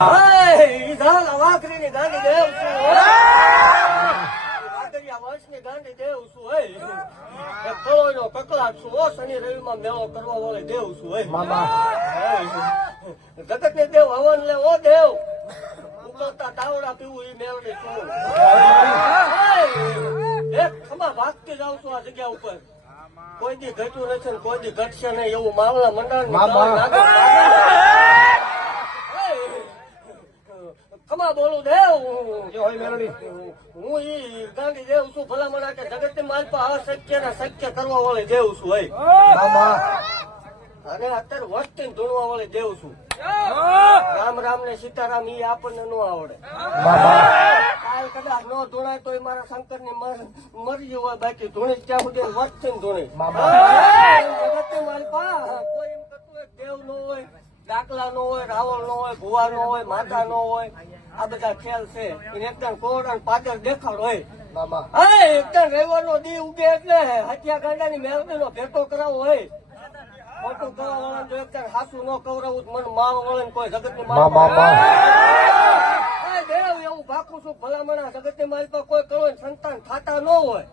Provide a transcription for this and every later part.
વાકરીની ગાંડી દેવ છું વર્ષની ગાંડી દેવ છું કળોનો કકલાટ છું શનિ રવિમાં મેળો કરવા વાળે દેવ છું જગત ને દેવ હવન લે ઓ દેવ ઉકળતા તાવડા પીવું એ મેળવી છું એક ખમા ભાગતી જાઉં છું આ જગ્યા ઉપર કોઈ દી ઘટ્યું નથી ને કોઈ દી ઘટશે નહીં એવું મામલા મંડળ ખમા બોલું દેવ હું ઈ ગાંધી દેવ છું ભલામણા કે જગત ની માલપા અશક્ય ને શક્ય કરવા વાળી દેવ છું અને અત્યારે વસ્તી ધૂણવા વાળી દેવ છું રામ રામ ને સીતારામ ઈ આપણને ન આવડે કાલ કદાચ ન ધૂણાય તો મારા શંકર ની મરજી હોય બાકી ધૂણી ત્યાં સુધી વસ્તી ધૂણી જગત ની માલપા કોઈ એમ કરતું દેવ ન હોય દાખલા નો હોય રાવણ નો હોય ભુવા નો હોય માતા નો હોય આ બધા ખેલ છે એકદમ કોડ અને પાદર દેખાડ હોય એકદમ રવિવાર નો દી ઉગે એટલે હથિયા ગાંડા ની મેળવી નો ભેટો કરાવો હોય ખોટું કરવા વાળા જો એકદમ હાસુ ન કવરાવું મને માળ વળે કોઈ જગત ની માલ દેવ એવું ભાખું છું ભલામણા જગત ની માલ પર કોઈ કરો સંતાન થતા ન હોય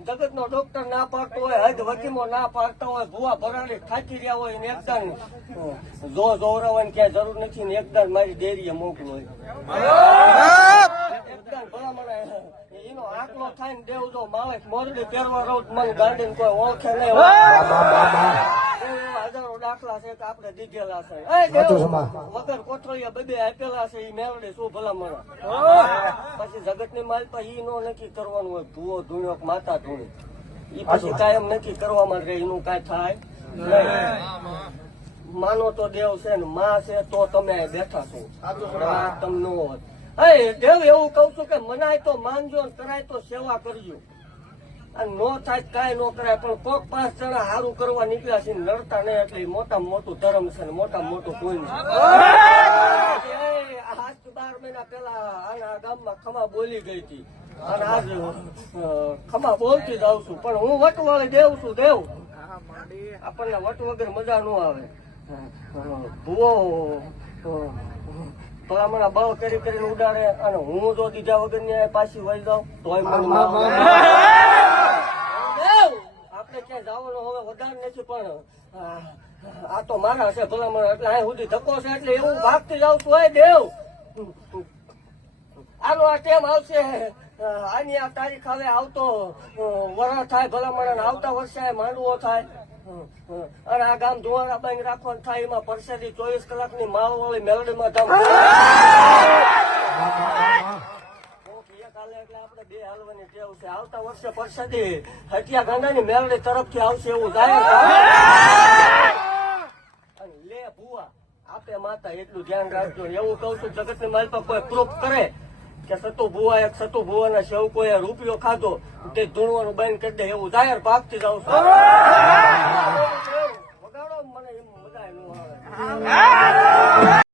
જગત નો ડોક્ટર ના પાડતો હોય હદ વકીમો ના પાડતા હોય ભુવા ભરાડી થાકી રહ્યા હોય ને એકદમ જોવરાવાની ક્યાંય જરૂર નથી ને એકદમ મારી ડેરીએ મોકલું હોય એકદમ ભલામણા એનો આંકલો થાય ને દેવ જો માણસ મોરડી પહેરવા રહું મન ગાંડી કોઈ ઓળખે નહીં હજારો દાખલા છે કે આપડે દીધેલા છે વગર કોથળિયા બે આપેલા છે એ મેળવે શું ભલામણા પછી જગત ની માલ પર ઈ નો નક્કી કરવાનું હોય ભૂવો ધૂણ્યો માતા ધૂણી ઈ પછી કાયમ નક્કી કરવામાં રહે એનું કઈ થાય માનો તો દેવ છે ને માં છે તો તમે બેઠા છો તમને નો હોત દેવ એવું કઉ છું કે મનાય તો માનજો ને કરાય તો સેવા કરજો અને નો થાય કઈ નો કરાય પણ કોક 5 જણા સારું કરવા નીકળ્યા છે લડતા નહીં એટલે મોટામાં મોટું ધર્મ છે ને મોટામાં મોટું પુણ્ય છે 12 મહિના પેલા આના ગામમાં ખમા બોલી ગઈ હતી અને આજ ખમા બોલતી જાઉં છું પણ હું વટવાળી દેવ છું દેવ આપણને વટ વગર મજા ન આવે ભૂવો ભલામણા ભાવ કરીને ઉડાડે અને હું જો દીધા વગર ની પાછી વહી જાઉં તોય મને આપણે ક્યાં જવાનું હવે વધારે નથી પણ આ તો મારા છે ભલામણ એટલે અહીં સુધી ધક્કો છે એટલે એવું ભાગતી જાઉં છું હે દેવ આનો આ ટેમ આવશે આની આ તારીખ હવે આવતો વરસ થાય ભલામણ આવતા વર્ષે માંડવો થાય અને આ ગામ ધુવારા બાંધી રાખવાનું થાય એમાં પરસેદી 24 કલાકની માળ વાળી મેલડીમાં ધામ એટલે આપડે બે હાલવાની ટેવ છે આવતા વર્ષે પરસેદી હટિયા ગાંડાની મેલડી તરફથી આવશે એવું જાય લે ભુવા આપે માતા એટલું ધ્યાન રાખજો એવું કઉ છું જગત ની માલ પર કોઈ પ્રૂફ કરે કે સતુ ભુવા એક સતુ ભુવા ના સેવકોએ રૂપિયો ખાધો તે ધૂણવાનું બંધ કરી દે એવું જાહેર ભાગતી જાઉં છું વગાડો મને એમ મજા ન આવે